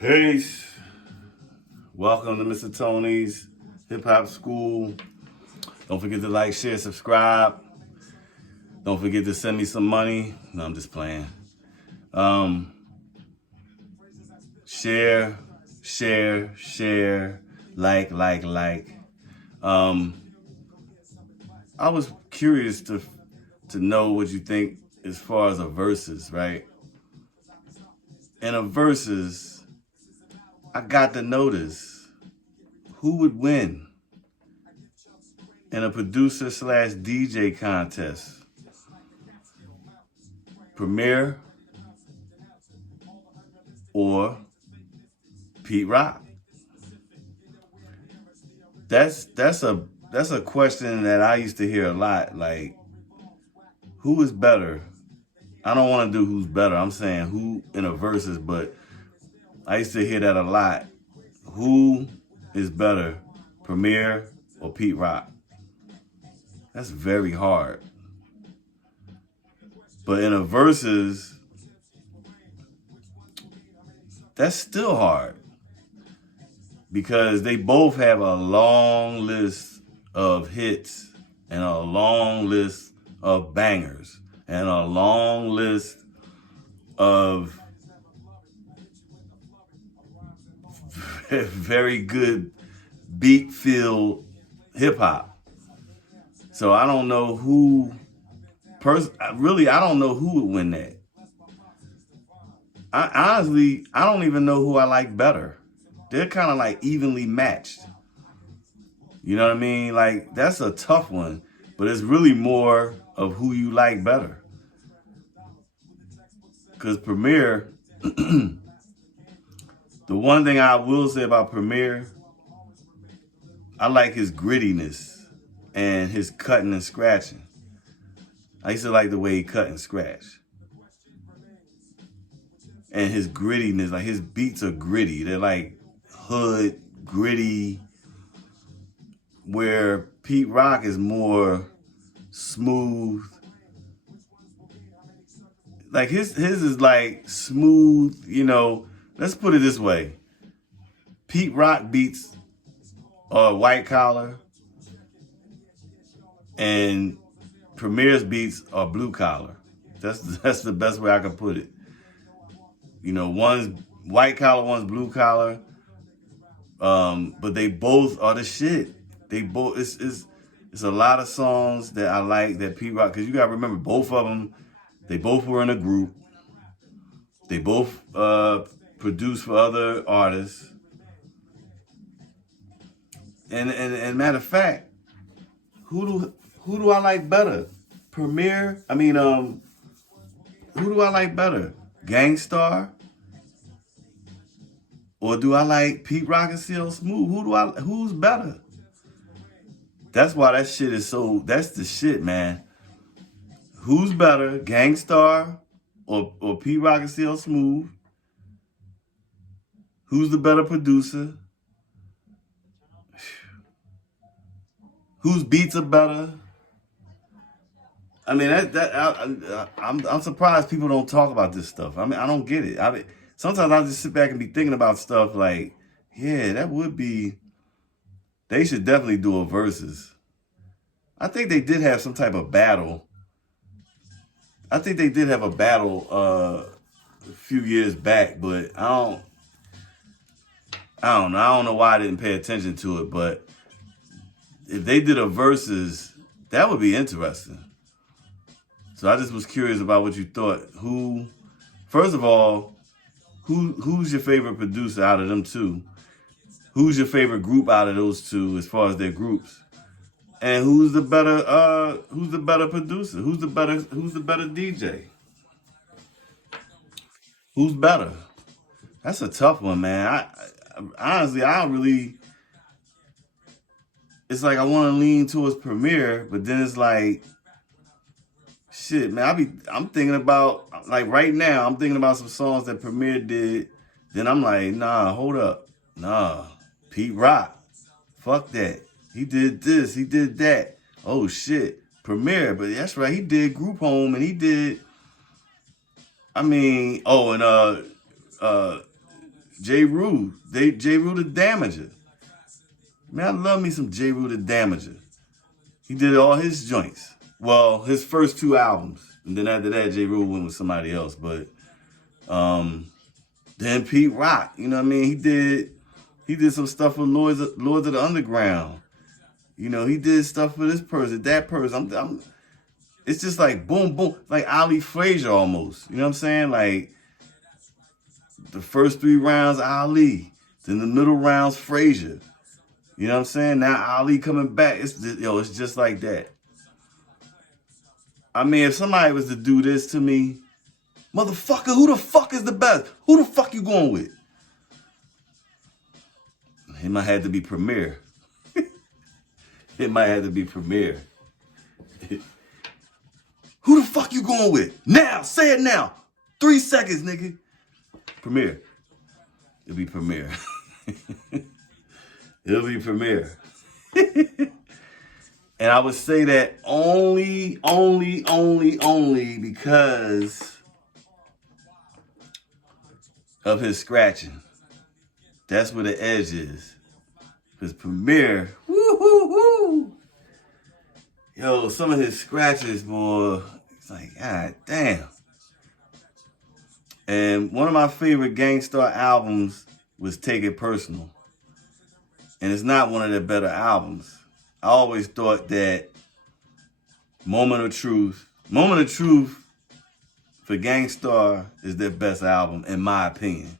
Peace. Welcome to Mr. Tony's Hip Hop School. Don't forget to like, share, subscribe. Don't forget to send me some money. No, I'm just playing. Share, share, like. Um, I was curious to know what you think as far as a versus, right? In a versus, I got to notice who would win in a producer slash DJ contest. Premier or Pete Rock? That's a question that I used to hear a lot. Like, who is better? I don't want to do who's better. I'm saying who in a versus, but I used to hear that a lot. Who is better, Premier or Pete Rock? That's very hard. But in a versus, that's still hard because they both have a long list of hits and a long list of bangers and a long list of very good beat-filled hip-hop. So I don't know who, really, I don't know who would win that. Honestly, I don't even know who I like better. They're kind of like evenly matched. You know what I mean? Like, that's a tough one, but it's really more of who you like better. Because Premier, the one thing I will say about Premier, I like his grittiness and his cutting and scratching. I used to like the way he cut and scratch. And his grittiness, like his beats are gritty. They're like hood, gritty, where Pete Rock is more smooth. Like his is like smooth, you know. Let's put it this way. Pete Rock beats are white collar and Premier's beats are blue collar. That's the best way I can put it. You know, one's white collar, one's blue collar. But they both are the shit. They both it's a lot of songs that I like that Pete Rock, because you gotta remember both of them, they both were in a group. They both produced for other artists. And matter of fact, who do I like better? Premier? I mean, who do I like better? Gangstar? Or do I like Pete Rock and CL Smooth? Who's better? That's why that shit is so, that's the shit, man. Who's better, Gangstar or Pete Rock and CL Smooth? Who's the better producer? Whose beats are better? I mean, I'm surprised people don't talk about this stuff. I mean, I don't get it. Sometimes I just sit back and be thinking about stuff like, yeah, that would be. They should definitely do a versus. I think they did have some type of battle. I think they did have a battle a few years back, but I don't know. I don't know why I didn't pay attention to it, but if they did a versus, that would be interesting. So I just was curious about what you thought. First of all, who's your favorite producer out of them two? Who's your favorite group out of those two as far as their groups? And who's the better producer? Who's the better DJ? Who's better? That's a tough one, man. Honestly, I don't really. It's like I want to lean towards Premier, but then it's like, shit, man. I'm thinking about, like, right now. I'm thinking about some songs that Premier did. Then I'm like, nah, hold up, nah. Pete Rock, fuck that. He did this, he did that. Oh shit, Premier. But that's right. He did Group Home, and he did. I mean, oh, and J. Rue. J. Rue the Damager. Man, I love me some J. Rue the Damager. He did all his joints. Well, his first 2 albums. And then after that, J. Rue went with somebody else. But then Pete Rock, you know what I mean? He did some stuff with Lords of the Underground. You know, he did stuff for this person, that person. It's just like boom, boom, like Ali Frazier almost. You know what I'm saying? Like the first 3 rounds, Ali. Then the middle rounds, Frazier. You know what I'm saying? Now Ali coming back. It's just like that. I mean, if somebody was to do this to me, motherfucker, who the fuck is the best? Who the fuck you going with? It might have to be Premier. It might have to be Premier. Who the fuck you going with? Now, say it now. 3 seconds, nigga. Premier. It'll be Premier. It'll be Premier. And I would say that only because of his scratching. That's where the edge is. Because Premier, woo. Yo, some of his scratches, boy, it's like, God damn. And one of my favorite Gang Starr albums was Take It Personal. And it's not one of their better albums. I always thought that Moment of Truth for Gang Starr is their best album, in my opinion.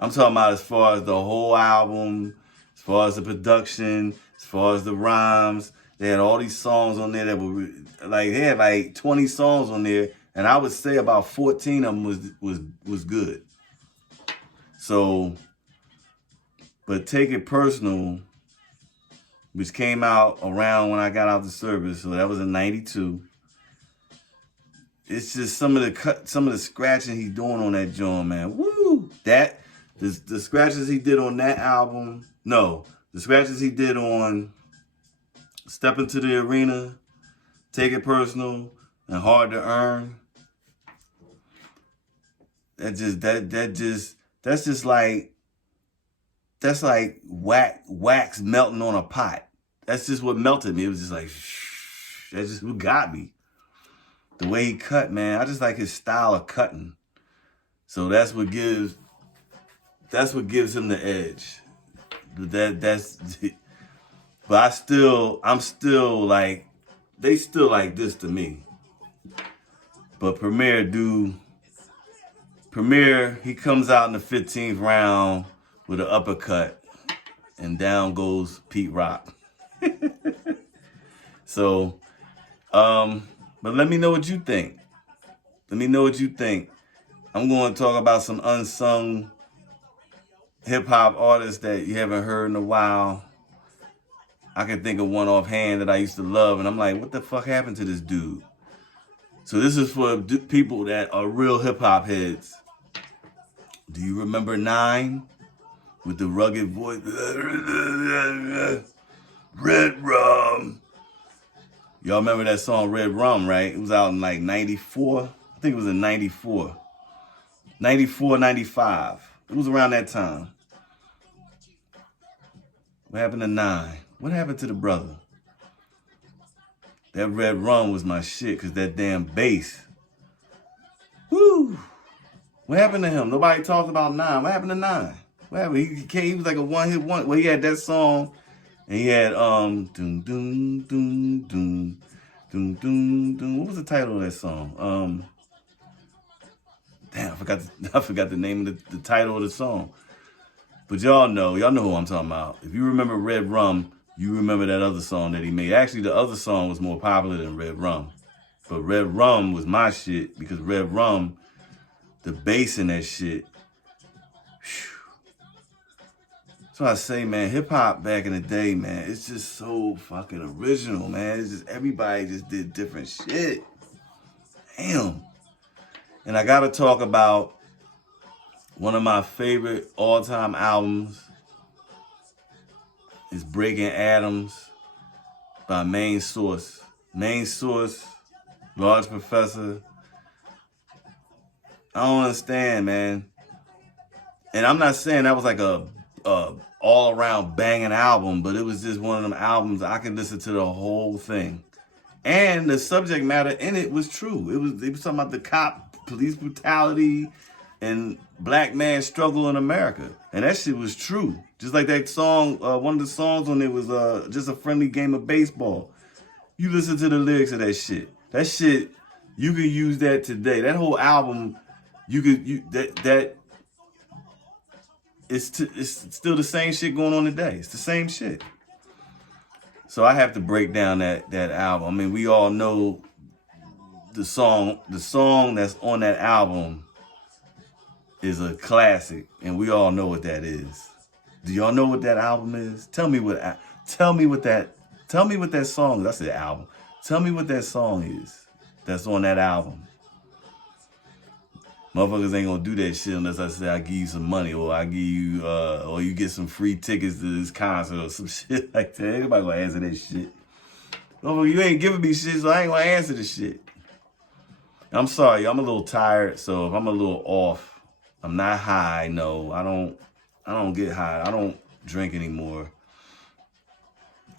I'm talking about as far as the whole album, as far as the production, as far as the rhymes. They had all these songs on there that were like, they had like 20 songs on there, and I would say about 14 of them was good. So, but Take It Personal, which came out around when I got out the service, so that was in '92. It's just some of the scratching he's doing on that joint, man. Woo! The scratches he did on that album. No, the scratches he did on Step Into the Arena, Take It Personal, and Hard to Earn. That's like wax melting on a pot. That's just what melted me. It was just like, that's just what got me. The way he cut, man. I just like his style of cutting. So that's what gives him the edge. But I'm still like, they still like this to me. But Premier, he comes out in the 15th round with an uppercut, and down goes Pete Rock. So, but let me know what you think. I'm going to talk about some unsung hip-hop artists that you haven't heard in a while. I can think of one offhand that I used to love, and I'm like, what the fuck happened to this dude? So this is for people that are real hip-hop heads. Do you remember 9? With the rugged voice? Red Rum. Y'all remember that song, Red Rum, right? It was out in like 94. I think it was in 94. 94, 95. It was around that time. What happened to 9? What happened to the brother? That Red Rum was my shit, because that damn bass. Woo! What happened to him? Nobody talked about 9. What happened to 9? What happened? He was like a one-hit wonder. Well, he had that song, and he had doom doom doom doom doom doom doom. What was the title of that song? Damn, I forgot the name of the title of the song. But y'all know who I'm talking about. If you remember Red Rum, you remember that other song that he made. Actually, the other song was more popular than Red Rum. But Red Rum was my shit, because Red Rum, the bass in that shit. Whew. So I say, man, hip-hop back in the day, man, it's just so fucking original, man. It's just, everybody just did different shit. Damn. And I gotta talk about one of my favorite all-time albums. It's Breaking Atoms by Main Source. Main Source, Large Professor. I don't understand, man. And I'm not saying that was like a all around banging album, but it was just one of them albums I could listen to the whole thing. And the subject matter in it was true. It was talking about the police brutality, and black man struggle in America. And that shit was true. Just like that song, one of the songs on it was just a friendly game of baseball. You listen to the lyrics of that shit. That shit, you can use that today. That whole album, it's still the same shit going on today. It's the same shit. So I have to break down that album. I mean, we all know the song that's on that album is a classic, and we all know what that is. Do y'all know what that album is? Tell me what that song is. I said album. Tell me what that song is that's on that album. Motherfuckers ain't gonna do that shit unless I say I give you some money, or I give you or you get some free tickets to this concert or some shit like that. Ain't nobody gonna answer that shit. Motherfucker, you ain't giving me shit, so I ain't gonna answer the shit. I'm sorry, I'm a little tired, so if I'm a little off, I'm not high. No, I don't get high. I don't drink anymore.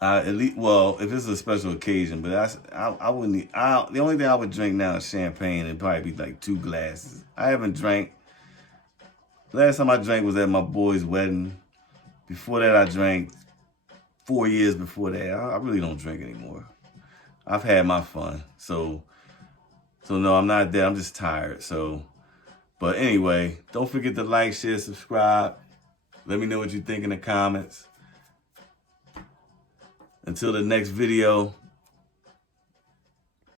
At least, well, if it's a special occasion, but I wouldn't. The only thing I would drink now is champagne, and probably be like 2 glasses. I haven't drank. Last time I drank was at my boy's wedding. Before that, I drank 4 years before that. I really don't drink anymore. I've had my fun, so no, I'm not there. I'm just tired. So, but anyway, don't forget to like, share, subscribe. Let me know what you think in the comments. Until the next video,